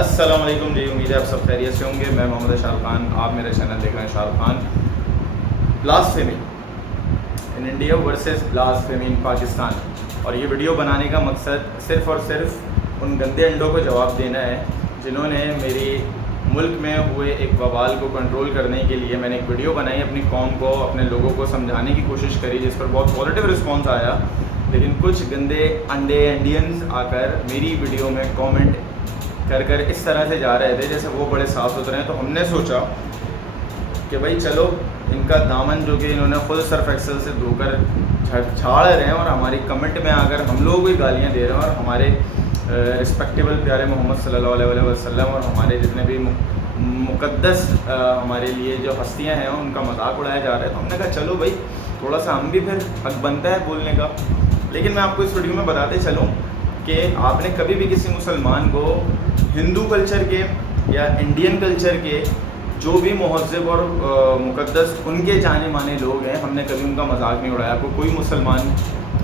السلام علیکم جی، امید ہے آپ سب خیریت سے ہوں گے۔ میں محمد شاہ رخ خان، آپ میرا چینل دیکھ رہے ہیں۔ Shah Rukh Khan blasphemy in India versus blasphemy in Pakistan, اور یہ ویڈیو بنانے کا مقصد صرف اور صرف ان گندے انڈوں کو جواب دینا ہے جنہوں نے میری ملک میں ہوئے ایک وبال کو کنٹرول کرنے کے لیے میں نے ایک ویڈیو بنائی، اپنی قوم کو، اپنے لوگوں کو سمجھانے کی کوشش کری، جس پر بہت پازیٹیو رسپانس آیا۔ لیکن کچھ گندے انڈینس آ کر میری ویڈیو میں کامنٹ کر اس طرح سے جا رہے تھے جیسے وہ بڑے صاف ستھرے ہیں۔ تو ہم نے سوچا کہ بھائی چلو ان کا دامن جو کہ انہوں نے خود سرف ایکسل سے دھو کر چھاڑ رہے ہیں، اور ہماری کمنٹ میں آ کر ہم لوگ کوئی گالیاں دے رہے ہیں، اور ہمارے رسپیکٹیبل پیارے محمد صلی اللہ علیہ وسلم اور ہمارے جتنے بھی مقدس ہمارے لیے جو ہستیاں ہیں ان کا مذاق اڑایا جا رہا ہے۔ تو ہم نے کہا چلو بھائی تھوڑا سا ہم بھی پھر حق بنتا ہے بولنے کا۔ لیکن میں آپ کو اس ویڈیو میں بتاتے چلوں کہ آپ نے کبھی بھی کسی مسلمان کو ہندو کلچر کے یا انڈین کلچر کے جو بھی مہذب اور مقدس ان کے جانے مانے لوگ ہیں، ہم نے کبھی ان کا مذاق نہیں اڑایا۔ کوئی مسلمان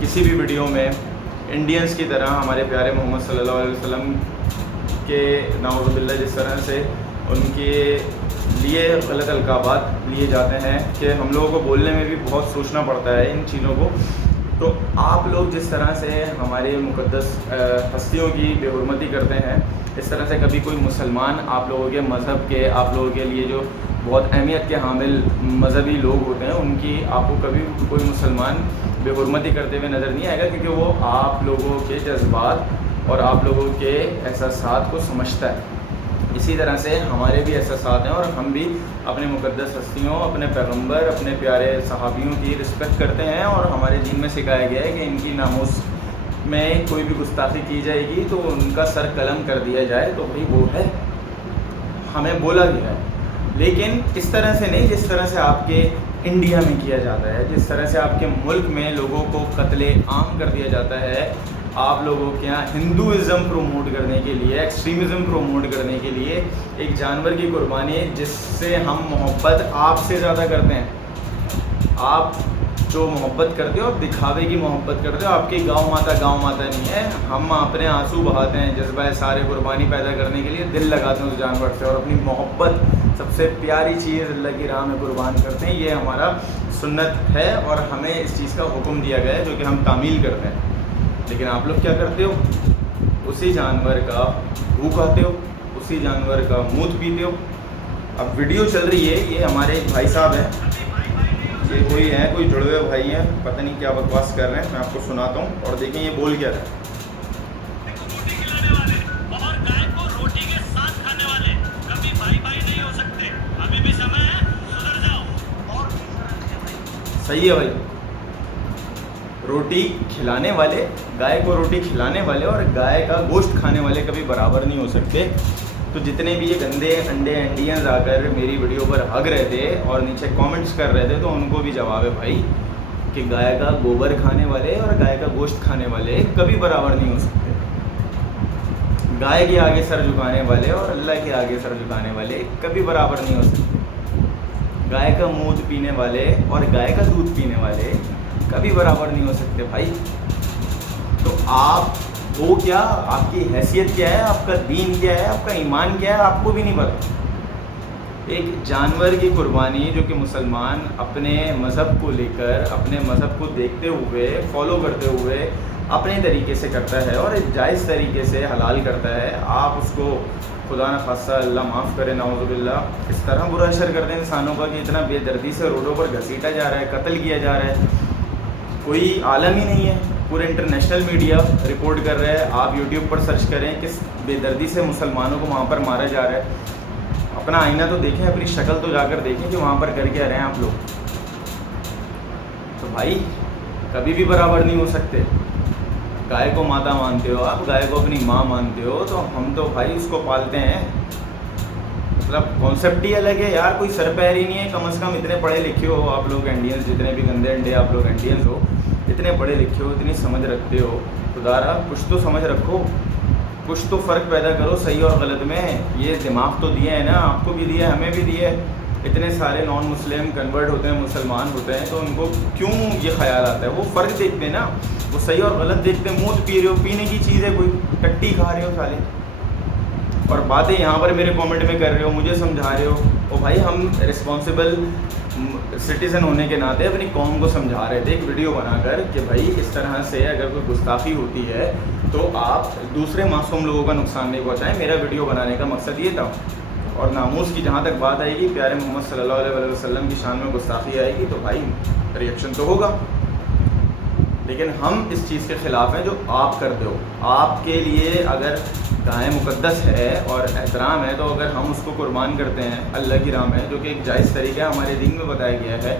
کسی بھی ویڈیو میں انڈینس کی طرح ہمارے پیارے محمد صلی اللہ علیہ وسلم کے نعوذ باللہ جس طرح سے ان کے لیے غلط القابات لیے جاتے ہیں کہ ہم لوگوں کو بولنے میں بھی بہت سوچنا پڑتا ہے ان چیزوں کو، تو آپ لوگ جس طرح سے ہمارے مقدس ہستیوں کی بے حرمتی کرتے ہیں، اس طرح سے کبھی کوئی مسلمان آپ لوگوں کے مذہب کے، آپ لوگوں کے لیے جو بہت اہمیت کے حامل مذہبی لوگ ہوتے ہیں، ان کی آپ کو کبھی کوئی مسلمان بے حرمتی کرتے ہوئے نظر نہیں آئے گا، کیونکہ وہ آپ لوگوں کے جذبات اور آپ لوگوں کے احساسات کو سمجھتا ہے۔ اسی طرح سے ہمارے بھی احساسات ہیں، اور ہم بھی اپنے مقدس ہستیوں، اپنے پیغمبر، اپنے پیارے صحابیوں کی رسپیکٹ کرتے ہیں، اور ہمارے دین میں سکھایا گیا ہے کہ ان کی ناموس میں کوئی بھی گستاخی کی جائے گی تو ان کا سر قلم کر دیا جائے، تو بھائی وہ ہے، ہمیں بولا گیا ہے۔ لیکن اس طرح سے نہیں جس طرح سے آپ کے انڈیا میں کیا جاتا ہے، جس طرح سے آپ کے ملک میں لوگوں کو قتل عام کر دیا جاتا ہے، آپ لوگوں کے یہاں ہندوازم پروموٹ کرنے کے لیے، ایکسٹریمزم پروموٹ کرنے کے لیے ایک جانور کی قربانی جس سے ہم محبت آپ سے زیادہ کرتے ہیں۔ آپ جو محبت کرتے ہو، آپ دکھاوے کی محبت کرتے ہو، آپ کی گاؤں ماتا نہیں ہے۔ ہم اپنے آنسو بہاتے ہیں جذبہ سارے قربانی پیدا کرنے کے لیے، دل لگاتے ہیں اس جانور سے، اور اپنی محبت سب سے پیاری چیز اللہ کی راہ میں قربان کرتے ہیں۔ یہ ہمارا سنت ہے، اور ہمیں اس چیز کا حکم دیا گیا ہے جو کہ ہم تعمیل کرتے ہیں۔ لیکن آپ لوگ کیا کرتے ہو؟ اسی جانور کا بھوک کھاتے ہو، اسی جانور کا مونت پیتے ہو۔ اب ویڈیو چل رہی ہے، یہ ہمارے ایک بھائی صاحب ہیں، یہ کوئی ہیں، کوئی جڑے ہوئے بھائی ہیں، پتہ نہیں کیا بکواس کر رہے ہیں، میں آپ کو سناتا ہوں اور دیکھیں یہ بول کیا رہا ہے۔ صحیح ہے بھائی، روٹی کھلانے والے، گائے کو روٹی کھلانے والے اور گائے کا گوشت کھانے والے کبھی برابر نہیں ہو سکتے۔ تو جتنے بھی یہ گندے انڈینز آ کر میری ویڈیو پر ہگ رہے تھے اور نیچے کامنٹس کر رہے تھے، تو ان کو بھی جواب ہے بھائی کہ گائے کا گوبر کھانے والے اور گائے کا گوشت کھانے والے کبھی برابر نہیں ہو سکتے۔ گائے کے آگے سر جھکانے والے اور اللہ کے آگے سر جھکانے والے کبھی برابر نہیں ہو سکتے۔ گائے کا مونت پینے والے اور گائے کا دودھ پینے والے کبھی برابر نہیں ہو سکتے بھائی۔ تو آپ وہ کیا، آپ کی حیثیت کیا ہے، آپ کا دین کیا ہے، آپ کا ایمان کیا ہے، آپ کو بھی نہیں پتہ۔ ایک جانور کی قربانی جو کہ مسلمان اپنے مذہب کو لے کر، اپنے مذہب کو دیکھتے ہوئے، فالو کرتے ہوئے اپنے طریقے سے کرتا ہے اور ایک جائز طریقے سے حلال کرتا ہے، آپ اس کو خدا نخواستہ اللہ معاف کرے نعوذ باللہ اس طرح برا اشر کرتے ہیں انسانوں کا کہ اتنا بے دردی سے روڈوں پر گھسیٹا جا رہا ہے، قتل کیا جا رہا ہے۔ کوئی عالم ہی نہیں ہے، پورے انٹرنیشنل میڈیا رپورٹ کر رہا ہے، آپ یوٹیوب پر سرچ کریں کس بے دردی سے مسلمانوں کو وہاں پر مارا جا رہا ہے۔ اپنا آئینہ تو دیکھیں، اپنی شکل تو جا کر دیکھیں کہ وہاں پر کر کے رہے ہیں آپ لوگ۔ تو بھائی کبھی بھی برابر نہیں ہو سکتے۔ گائے کو ماتا مانتے ہو آپ، گائے کو اپنی ماں مانتے ہو، تو ہم تو بھائی اس کو پالتے ہیں۔ مطلب کانسیپٹ ہی الگ ہے یار، کوئی سر پیر ہی نہیں ہے۔ کم از کم اتنے پڑھے لکھے ہو آپ لوگ انڈینز، جتنے بھی گندے انڈے آپ لوگ انڈینز ہو، اتنے پڑھے لکھے ہو، اتنی سمجھ رکھتے ہو، خدارا کچھ تو سمجھ رکھو، کچھ تو فرق پیدا کرو صحیح اور غلط میں۔ یہ دماغ تو دیا ہے نا، آپ کو بھی دیا ہے، ہمیں بھی دیا ہے۔ اتنے سارے نان مسلم کنورٹ ہوتے ہیں، مسلمان ہوتے ہیں، تو ان کو کیوں یہ خیال آتا ہے؟ وہ فرق دیکھتے ہیں نا، وہ صحیح اور غلط دیکھتے ہیں۔ مونت پی رہے ہو، پینے کی چیز ہے کوئی، ٹٹی کھا رہے ہو سالے، اور باتیں یہاں پر میرے کامنٹ میں کر رہے ہو, مجھے سمجھا رہے ہو. اور بھائی ہم رسپانسبل سٹیزن ہونے کے ناطے اپنی قوم کو سمجھا رہے تھے ایک ویڈیو بنا کر کہ بھائی اس طرح سے اگر کوئی گستاخی ہوتی ہے تو آپ دوسرے معصوم لوگوں کا نقصان نہیں پہنچائیں. میرا ویڈیو بنانے کا مقصد یہ تھا. اور ناموس کی جہاں تک بات آئے گی, پیارے محمد صلی اللہ علیہ وسلم کی شان میں گستاخی آئے گی تو بھائی ریئیکشن تو ہوگا. لیکن ہم اس چیز کے خلاف ہیں جو آپ کرتے ہو. آپ کے لیے اگر گائے مقدس ہے اور احترام ہے تو اگر ہم اس کو قربان کرتے ہیں اللہ کی راہ میں, جو کہ ایک جائز طریقہ ہمارے دین میں بتایا گیا ہے,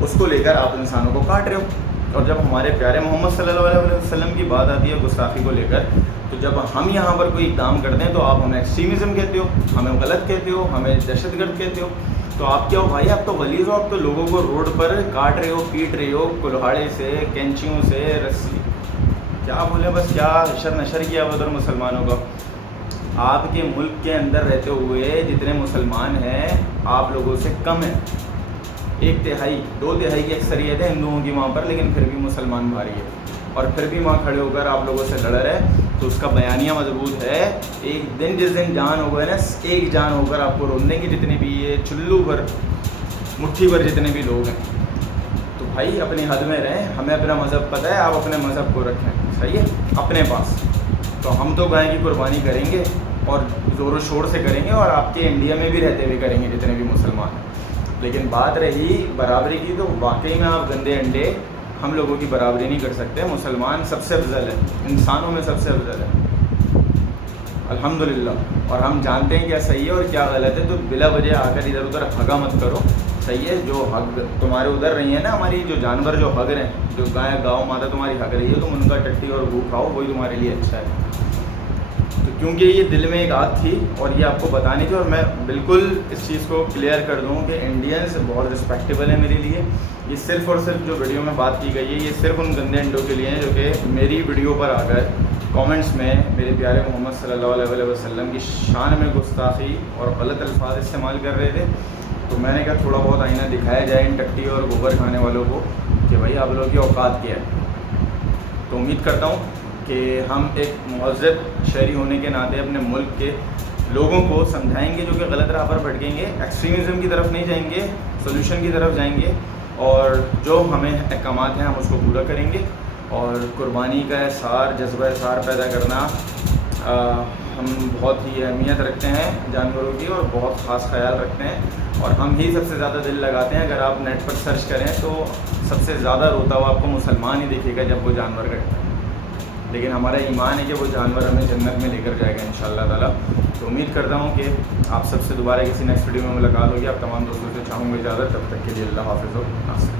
اس کو لے کر آپ انسانوں کو کاٹ رہے ہو. اور جب ہمارے پیارے محمد صلی اللہ علیہ وسلم کی بات آتی ہے گستاخی کو لے کر, تو جب ہم یہاں پر کوئی اقدام کرتے ہیں تو آپ ہمیں ایکسٹریمزم کہتے ہو, ہمیں غلط کہتے ہو, ہمیں دہشت گرد کہتے ہو. تو آپ کیا ہو بھائی, آپ تو غلیظ ہو. آپ تو لوگوں کو روڈ پر کاٹ رہے ہو, پیٹ رہے ہو کلہاڑے سے, کینچیوں سے, رسی, کیا بولیں, بس کیا اشر نشر کیا ادھر مسلمانوں کا. آپ کے ملک کے اندر رہتے ہوئے جتنے مسلمان ہیں آپ لوگوں سے کم ہیں. 1/3 2/3 کی اکثریت ہے ہندوؤں کی وہاں پر, لیکن پھر بھی مسلمان بھاری ہے. اور پھر بھی وہاں کھڑے ہو کر آپ لوگوں سے لڑ رہے ہیں. تو اس کا بیانیہ مضبوط ہے. ایک دن جس دن جان ہو گئے نا, ایک جان ہو کر آپ کو رون دیں گے جتنے بھی یہ چلو بھر مٹھی بھر جتنے بھی لوگ ہیں. تو بھائی اپنی حد میں رہیں. ہمیں اپنا مذہب پتہ ہے, آپ اپنے مذہب کو رکھیں, صحیح ہے, اپنے پاس. تو ہم تو گائے کی قربانی کریں گے اور زور و شور سے کریں گے, اور آپ کے انڈیا میں بھی رہتے ہوئے کریں گے جتنے بھی مسلمان ہیں. لیکن بات رہی برابری کی, تو واقعی میں آپ گندے انڈے ہم لوگوں کی برابری نہیں کر سکتے. مسلمان سب سے افضل ہے, انسانوں میں سب سے افضل ہے الحمدللہ. اور ہم جانتے ہیں کیا صحیح ہے اور کیا غلط ہے. تو بلا وجہ آ کر ادھر ادھر ہگا مت کرو, صحیح ہے. جو حق تمہارے ادھر رہی ہیں نا, ہماری جو جانور جو ہگ رہے ہیں, جو گائے گاؤں ماتا تمہاری ہگ رہی ہے, تم ان کا ٹٹی اور گو کھاؤ, وہی تمہارے لیے اچھا ہے. تو کیونکہ یہ دل میں ایک آگ تھی اور یہ آپ کو بتانی تھی, اور میں بالکل اس چیز کو کلیئر کر دوں کہ انڈینس بہت رسپیکٹیبل ہے میرے لیے. یہ صرف اور صرف جو ویڈیو میں بات کی گئی ہے یہ صرف ان گندے انڈوں کے لیے ہیں جو کہ میری ویڈیو پر آ کر کامنٹس میں میرے پیارے محمد صلی اللہ علیہ وسلم کی شان میں گستاخی اور غلط الفاظ استعمال کر رہے تھے. تو میں نے کہا تھوڑا بہت آئینہ دکھایا جائے ان ٹٹی اور گوبر کھانے والوں کو کہ بھائی آپ لوگوں کی اوقات کیا ہے. تو امید کرتا ہوں کہ ہم ایک مہذب شہری ہونے کے ناطے اپنے ملک کے لوگوں کو سمجھائیں گے جو کہ غلط راہ پر بھٹکیں گے, ایکسٹریمزم کی طرف نہیں جائیں گے, سولوشن کی طرف جائیں گے, اور جو ہمیں احکامات ہیں ہم اس کو پورا کریں گے. اور قربانی کا احسار, جذبہ احسار پیدا کرنا ہم بہت ہی اہمیت رکھتے ہیں جانوروں کی, اور بہت خاص خیال رکھتے ہیں, اور ہم ہی سب سے زیادہ دل لگاتے ہیں. اگر آپ نیٹ پر سرچ کریں تو سب سے زیادہ روتا ہوا آپ کو مسلمان ہی دیکھے گا جب وہ جانور کٹتا ہے. لیکن ہمارا ایمان ہے کہ وہ جانور ہمیں جنت میں لے کر جائے گا انشاءاللہ تعالیٰ. تو امید کرتا ہوں کہ آپ سب سے دوبارہ کسی نیکسٹ ویڈیو میں ملاقات ہوگی. آپ تمام دوستوں سے چاہوں گا اجازت, تب تک کے لیے اللہ حافظ و ناصر.